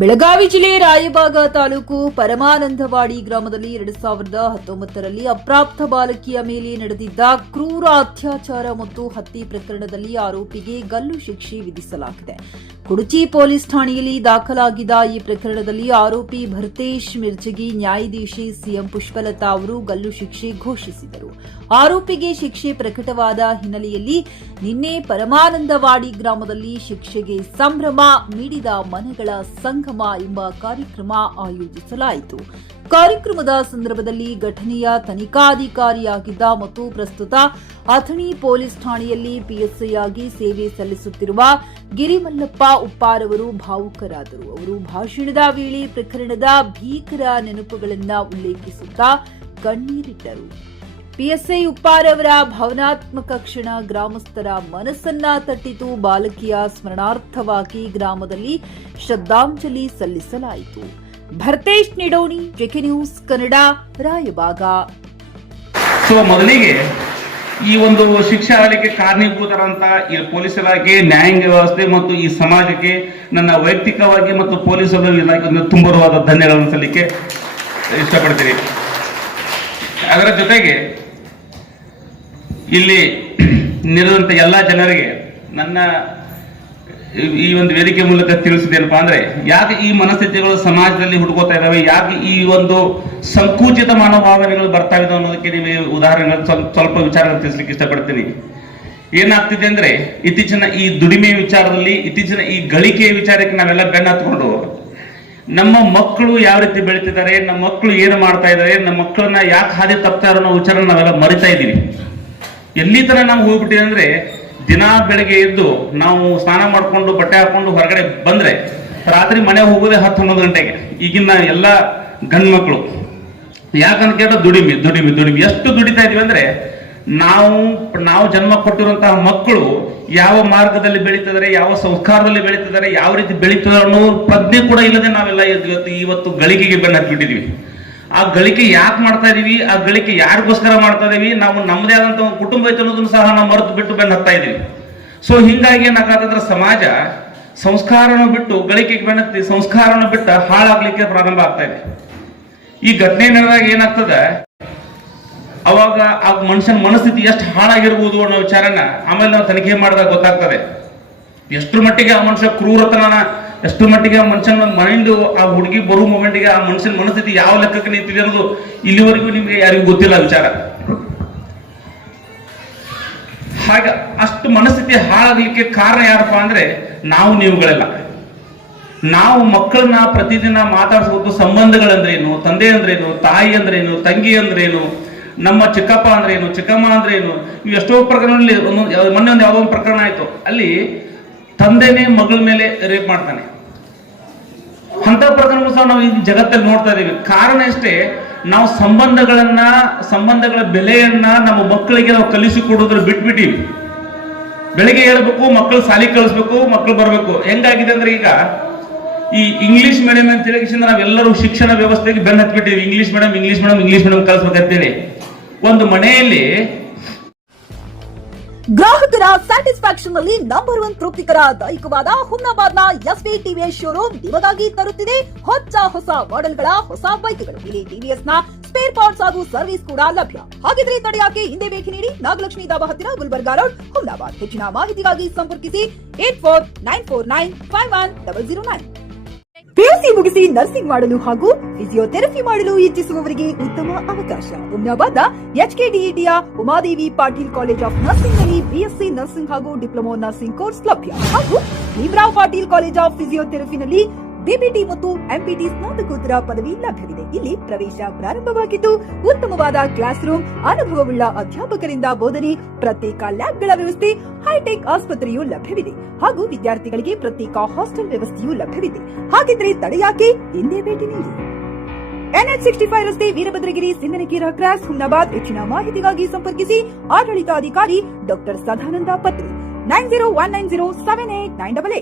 ಬೆಳಗಾವಿ ಜಿಲ್ಲೆ ರಾಯಬಾಗ ತಾಲೂಕು ಪರಮಾನಂದವಾಡಿ ಗ್ರಾಮದಲ್ಲಿ 2019ರಲ್ಲಿ ಅಪ್ರಾಪ್ತ ಬಾಲಕಿಯ ಮೇಲೆ ನಡೆದಿದ್ದ ಕ್ರೂರ ಅತ್ಯಾಚಾರ ಮತ್ತು ಹತ್ಯೆ ಪ್ರಕರಣದಲ್ಲಿ ಆರೋಪಿಗೆ ಗಲ್ಲು ಶಿಕ್ಷೆ ವಿಧಿಸಲಾಗಿದೆ. ಕುಡಚಿ ಪೊಲೀಸ್ ಠಾಣೆಯಲ್ಲಿ ದಾಖಲಾಗಿದ್ದ ಈ ಪ್ರಕರಣದಲ್ಲಿ ಆರೋಪಿ ಭರತೇಶ್ ಮಿರ್ಜಗಿ ನ್ಯಾಯಾಧೀಶೆ ಸಿಎಂ ಪುಷ್ಪಲತಾ ಅವರು ಗಲ್ಲು ಶಿಕ್ಷೆ ಘೋಷಿಸಿದರು. ಆರೋಪಿಗೆ ಶಿಕ್ಷೆ ಪ್ರಕಟವಾದ ಹಿನ್ನೆಲೆಯಲ್ಲಿ ನಿನ್ನೆ ಪರಮಾನಂದವಾಡಿ ಗ್ರಾಮದಲ್ಲಿ ಶಿಕ್ಷೆಗೆ ಸಂಭ್ರಮ ಮಿಡಿದ ಮನೆಗಳ ಸಂಗಮ ಎಂಬ ಕಾರ್ಯಕ್ರಮ ಆಯೋಜಿಸಲಾಯಿತು. ಕಾರ್ಯಕ್ರಮದ ಸಂದರ್ಭದಲ್ಲಿ ಘಟನೆಯ ತನಿಖಾಧಿಕಾರಿಯಾಗಿದ್ದ ಮತ್ತು ಪ್ರಸ್ತುತ ಅಥಣಿ ಪೊಲೀಸ್ ಠಾಣೆಯಲ್ಲಿ ಪಿಎಸ್ಐ ಆಗಿ ಸೇವೆ ಸಲ್ಲಿಸುತ್ತಿರುವ ಗಿರಿಮಲ್ಲಪ್ಪ ಉಪ್ಪಾರ್ ಅವರು ಭಾವುಕರಾದರು. ಅವರು ಭಾಷಣದ ವೇಳೆ ಪ್ರಕರಣದ ಭೀಕರ ನೆನಪುಗಳನ್ನು ಉಲ್ಲೇಖಿಸುತ್ತಾ ಕಣ್ಣೀರಿಟ್ಟರು. ಪಿಎಸ್ಐ ಉಪ್ಪಾರ್ ಅವರ ಭಾವನಾತ್ಮಕ ಕ್ಷಣ ಗ್ರಾಮಸ್ಥರ ಮನಸ್ಸನ್ನ ತಟ್ಟಿತು. ಬಾಲಕಿಯ ಸ್ಮರಣಾರ್ಥವಾಗಿ ಗ್ರಾಮದಲ್ಲಿ ಶ್ರದ್ಧಾಂಜಲಿ ಸಲ್ಲಿಸಲಾಯಿತು. Bharatesh Nidoni, JK news Kannada, Raibag. ಮೊದಲಿಗೆ ಈ ಒಂದು ಶಿಕ್ಷೆ ಆಗಲಿಕ್ಕೆ ಕಾರಣೀಭೂತರಂತ ಈ ಪೊಲೀಸ್ ಇಲಾಖೆ, ನ್ಯಾಯಾಂಗ ವ್ಯವಸ್ಥೆ ಮತ್ತು ಈ ಸಮಾಜಕ್ಕೆ ನನ್ನ ವೈಯಕ್ತಿಕವಾಗಿ ಮತ್ತು ಪೊಲೀಸರ ಇಲಾಖೆ ತುಂಬರವಾದ ಧನ್ಯವಾದಗಳನ್ನು ಸಲ್ಲಿಕೆ ಇಷ್ಟಪಡ್ತೀನಿ. ಅದರ ಜೊತೆಗೆ ಇಲ್ಲಿ ನೆರೆದಂತ ಎಲ್ಲ ಜನರಿಗೆ ನನ್ನ ಈ ಒಂದು ವೇದಿಕೆ ಮೂಲಕ ತಿಳಿಸಿದೇನಪ್ಪ ಅಂದ್ರೆ, ಯಾಕೆ ಈ ಮನಸ್ಥಿತಿಗಳು ಸಮಾಜದಲ್ಲಿ ಹುಡುಕೋತಾ ಇದಾವೆ, ಯಾಕೆ ಈ ಒಂದು ಸಂಕುಚಿತ ಮನೋಭಾವನೆಗಳು ಬರ್ತಾ ಇದಾವೆ ಅನ್ನೋದಕ್ಕೆ ನೀವು ಉದಾಹರಣೆಗಳು ಸ್ವಲ್ಪ ವಿಚಾರಗಳನ್ನು ತಿಳಿಸ್ಲಿಕ್ಕೆ ಇಷ್ಟಪಡ್ತೀನಿ. ಏನಾಗ್ತಿದೆ ಅಂದ್ರೆ, ಇತ್ತೀಚಿನ ಈ ದುಡಿಮೆ ವಿಚಾರದಲ್ಲಿ, ಇತ್ತೀಚಿನ ಈ ಗಳಿಕೆಯ ವಿಚಾರಕ್ಕೆ ನಾವೆಲ್ಲ ಬೆನ್ನ ಹತ್ಕೊಂಡು ನಮ್ಮ ಮಕ್ಕಳು ಯಾವ ರೀತಿ ಬೆಳೀತಿದ್ದಾರೆ, ನಮ್ಮ ಮಕ್ಕಳು ಏನು ಮಾಡ್ತಾ ಇದ್ದಾರೆ, ನಮ್ಮ ಮಕ್ಕಳನ್ನ ಯಾಕೆ ಹಾದಿ ತಪ್ತಾ ಇರೋ ಅನ್ನೋ ವಿಚಾರ ನಾವೆಲ್ಲ ಮರಿತಾ ಇದ್ದೀವಿ. ಎಲ್ಲಿ ತರ ನಾವು ಹೋಗ್ಬಿಟ್ಟಿದೆ ಅಂದ್ರೆ, ದಿನ ಬೆಳಗ್ಗೆ ಎದ್ದು ನಾವು ಸ್ನಾನ ಮಾಡ್ಕೊಂಡು ಬಟ್ಟೆ ಹಾಕೊಂಡು ಹೊರಗಡೆ ಬಂದ್ರೆ ರಾತ್ರಿ ಮನೆ ಹೋಗೋದೇ 10-11 ಗಂಟೆಗೆ. ಈಗಿನ ಎಲ್ಲ ಗಂಡು ಮಕ್ಕಳು ಯಾಕಂತ ಕೇಳಿದ್ರೆ ದುಡಿಮೆ ದುಡಿಮೆ ದುಡಿಮೆ ಎಷ್ಟು ದುಡಿತಾ ಇದೀವಿ ಅಂದ್ರೆ, ನಾವು ಜನ್ಮ ಕೊಟ್ಟಿರುವಂತಹ ಮಕ್ಕಳು ಯಾವ ಮಾರ್ಗದಲ್ಲಿ ಬೆಳೀತಿದ್ದಾರೆ, ಯಾವ ಸಂಸ್ಕಾರದಲ್ಲಿ ಬೆಳೀತಿದ್ದಾರೆ, ಯಾವ ರೀತಿ ಬೆಳೀತಿದ್ದಾರೆ ಅನ್ನೋ ಪ್ರಜ್ಞೆ ಕೂಡ ಇಲ್ಲದೆ ನಾವೆಲ್ಲ ಇವತ್ತು ಗಳಿಕೆಗೆ ಬೆನ್ನ ಹತ್ಬಿಟ್ಟಿದೀವಿ. ಆ ಗಳಿಕೆ ಯಾಕೆ ಮಾಡ್ತಾ ಇದೀವಿ, ಆ ಗಳಿಕೆ ಯಾರಿಗೋಸ್ಕರ ಮಾಡ್ತಾ ಇದೀವಿ, ನಾವು ನಮ್ಮದೇ ಆದಂತ ಒಂದು ಕುಟುಂಬ ಐತೆ ಅನ್ನೋದನ್ನು ಸಹ ನಾವು ಮರೆತು ಬಿಟ್ಟು ಬೆನ್ನ ಹತ್ತಾ ಇದೀವಿ. ಸೊ ಹಿಂಗಾಗಿ ಏನಾಗತ್ತಂದ್ರೆ, ಸಮಾಜ ಸಂಸ್ಕಾರನ ಬಿಟ್ಟು ಗಳಿಕೆಗೆ ಬೆನ್ನತ್ತಿ ಸಂಸ್ಕಾರನ ಬಿಟ್ಟು ಹಾಳಾಗ್ಲಿಕ್ಕೆ ಪ್ರಾರಂಭ ಆಗ್ತಾ ಇದೆ. ಈ ಘಟನೆ ನಡೆದಾಗ ಏನಾಗ್ತದೆ, ಅವಾಗ ಆ ಮನುಷ್ಯನ ಮನಸ್ಥಿತಿ ಎಷ್ಟು ಹಾಳಾಗಿರ್ಬೋದು ಅನ್ನೋ ವಿಚಾರನ ಆಮೇಲೆ ನಾವು ತನಿಖೆ ಮಾಡಿದಾಗ ಗೊತ್ತಾಗ್ತದೆ. ಎಷ್ಟರ ಮಟ್ಟಿಗೆ ಆ ಮನುಷ್ಯ ಕ್ರೂರತನ, ಎಷ್ಟು ಮಟ್ಟಿಗೆ ಆ ಮನುಷ್ಯನ ಮೈಂಡ್, ಆ ಹುಡುಗಿ ಬರೋ ಮೊಮೆಂಟಿಗೆ ಆ ಮನುಷ್ಯನ ಮನಸ್ಥಿತಿ ಯಾವ ಲೆಕ್ಕಕ್ಕೆ ನಿಂತಿದೆ ಅನ್ನೋದು ಇಲ್ಲಿವರೆಗೂ ನಿಮ್ಗೆ ಯಾರಿಗೂ ಗೊತ್ತಿಲ್ಲ ವಿಚಾರ. ಹಾಗ ಅಷ್ಟು ಮನಸ್ಥಿತಿ ಹಾಳಾಗ್ಲಿಕ್ಕೆ ಕಾರಣ ಯಾರಪ್ಪ ಅಂದ್ರೆ, ನೀವುಗಳೆಲ್ಲ. ನಾವು ಮಕ್ಕಳನ್ನ ಪ್ರತಿದಿನ ಮಾತಾಡಿಸ್ಬೇಕು. ಸಂಬಂಧಗಳಂದ್ರೇನು, ತಂದೆ ಅಂದ್ರೇನು, ತಾಯಿ ಅಂದ್ರೇನು, ತಂಗಿ ಅಂದ್ರೇನು, ನಮ್ಮ ಚಿಕ್ಕಪ್ಪ ಅಂದ್ರೇನು, ಚಿಕ್ಕಮ್ಮ ಅಂದ್ರೇನು, ಇವು ಎಷ್ಟೋ ಪ್ರಕರಣದಲ್ಲಿ ಮೊನ್ನೆ ಒಂದು ಯಾವುದೋ ಒಂದು ಪ್ರಕರಣ ಆಯ್ತು. ಅಲ್ಲಿ ತಂದೆನೇ ಮಗಳ ಮೇಲೆ ರೇಪ್ ಮಾಡ್ತಾನೆ. ಅಂತ ಪ್ರಕರಣ ಸಹ ನಾವು ಈ ಜಗತ್ತಲ್ಲಿ ನೋಡ್ತಾ ಇದೀವಿ. ಕಾರಣ ಅಷ್ಟೇ, ನಾವು ಸಂಬಂಧಗಳ ಬೆಲೆಯನ್ನ ನಮ್ಮ ಮಕ್ಕಳಿಗೆ ನಾವು ಕಲಿಸಿಕೊಡೋದ್ರ ಬಿಟ್ಬಿಟ್ಟಿವಿ. ಬೆಳಿಗ್ಗೆ ಹೇಳ್ಬೇಕು, ಮಕ್ಕಳು ಶಾಲೆಗೆ ಕಳಿಸ್ಬೇಕು, ಮಕ್ಕಳು ಬರ್ಬೇಕು. ಹೆಂಗಾಗಿದೆ ಅಂದ್ರೆ, ಈಗ ಈ ಇಂಗ್ಲಿಷ್ ಮೀಡಿಯಂ ಅಂತ ಹೇಳಿ ನಾವೆಲ್ಲರೂ ಶಿಕ್ಷಣ ವ್ಯವಸ್ಥೆಗೆ ಬೆನ್ನ ಹತ್ಬಿಟ್ಟಿವಿ. ಇಂಗ್ಲಿಷ್ ಮೀಡಿಯಂ ಕಲಿಸ್ಬೇಕಂತೇಳಿ ಒಂದು ಮನೆಯಲ್ಲಿ ಗ್ರಾಹಕರ ಸ್ಯಾಟಿಸ್ಫ್ಯಾಕ್ಷನ್ ನಲ್ಲಿ ನಂಬರ್ 1 ತೃಪ್ತಿಕರ ದೈಹಿಕವಾದ ಹುಮ್ನಾಬಾದ್ನ ಎಸ್ವಿ ಟಿವಿಎಸ್ ಶೋರೂಮ್ ನಿಮಗಾಗಿ ತರುತ್ತಿದೆ ಹೊಸ ಮಾಡೆಲ್ಗಳ ಹೊಸ ಬೈಕ್ಗಳು. ಇಲ್ಲಿ ಟಿವಿಎಸ್ ನ ಸ್ಪೇರ್ ಪಾರ್ಟ್ಸ್ ಹಾಗೂ ಸರ್ವಿಸ್ ಕೂಡ ಲಭ್ಯ. ಹಾಗಿದ್ರೆ ತಡೆಯಾಕೆ ಹಿಂದೆ ಭೇಟಿ ನೀಡಿ. ನಾಗಲಕ್ಷ್ಮಿ ದಾಬಾ ಹತ್ತಿರ, ಗುಲ್ಬರ್ಗಾ ರೋಡ್, ಹುಮ್ನಾಬಾದ್. ಹೆಚ್ಚಿನ ಮಾಹಿತಿಗಾಗಿ ಸಂಪರ್ಕಿಸಿ 8494951009. ಪಿಯುಸಿ ಮುಗಿಸಿ ನರ್ಸಿಂಗ್ ಮಾಡಲು ಹಾಗೂ ಫಿಸಿಯೋಥೆರಪಿ ಮಾಡಲು ಇಚ್ಛಿಸುವವರಿಗೆ ಉತ್ತಮ ಅವಕಾಶ. ಹುಮ್ನಾಬಾದ್ನ ಎಚ್ಕೆಡಿಇಟಿಯ Umadevi Patil college of nursing ನಲ್ಲಿ ಬಿಎಸ್ಸಿ ನರ್ಸಿಂಗ್ ಹಾಗೂ ಡಿಪ್ಲೊಮಾ ನರ್ಸಿಂಗ್ ಕೋರ್ಸ್ ಲಭ್ಯ. ಹಾಗೂ ಭೀಮ್ರಾವ್ ಪಾಟೀಲ್ ಕಾಲೇಜ್ ಆಫ್ ಫಿಸಿಯೋಥೆರಪಿನಲ್ಲಿ ಬಿಪಿಟಿ ಮತ್ತು ಎಂಪಿಟಿ ಸ್ನಾತಕೋತ್ತರ ಪದವಿ ಲಭ್ಯವಿದೆ. ಇಲ್ಲಿ ಪ್ರವೇಶ ಪ್ರಾರಂಭವಾಗಿದ್ದು, ಉತ್ತಮವಾದ ಕ್ಲಾಸ್ ರೂಮ್, ಅನುಭವವುಳ್ಳ ಅಧ್ಯಾಪಕರಿಂದ ಬೋಧನೆ, ಪ್ರತ್ಯೇಕ ಲ್ಯಾಬ್ಗಳ ವ್ಯವಸ್ಥೆ, ಹೈಟೆಕ್ ಆಸ್ಪತ್ರೆಯೂ ಲಭ್ಯವಿದೆ. ಹಾಗೂ ವಿದ್ಯಾರ್ಥಿಗಳಿಗೆ ಪ್ರತ್ಯೇಕ ಹಾಸ್ಟೆಲ್ ವ್ಯವಸ್ಥೆಯೂ ಲಭ್ಯವಿದೆ. ಹಾಗಿದ್ರೆ ತಡೆಯಾಕೆ, ಹಿಂದೆ ಭೇಟಿ ನೀಡಿ. NH65 ರಸ್ತೆ, ವೀರಭದ್ರಗಿರಿ, ಸಿಂಗನಕೀರ ಕ್ರಾಸ್, ಹುಮ್ನಾಬಾದ್. ಹೆಚ್ಚಿನ ಮಾಹಿತಿಗಾಗಿ ಸಂಪರ್ಕಿಸಿ ಆಡಳಿತಾಧಿಕಾರಿ ಡಾಕ್ಟರ್ ಸದಾನಂದ ಪತ್ರಿ 9019078988.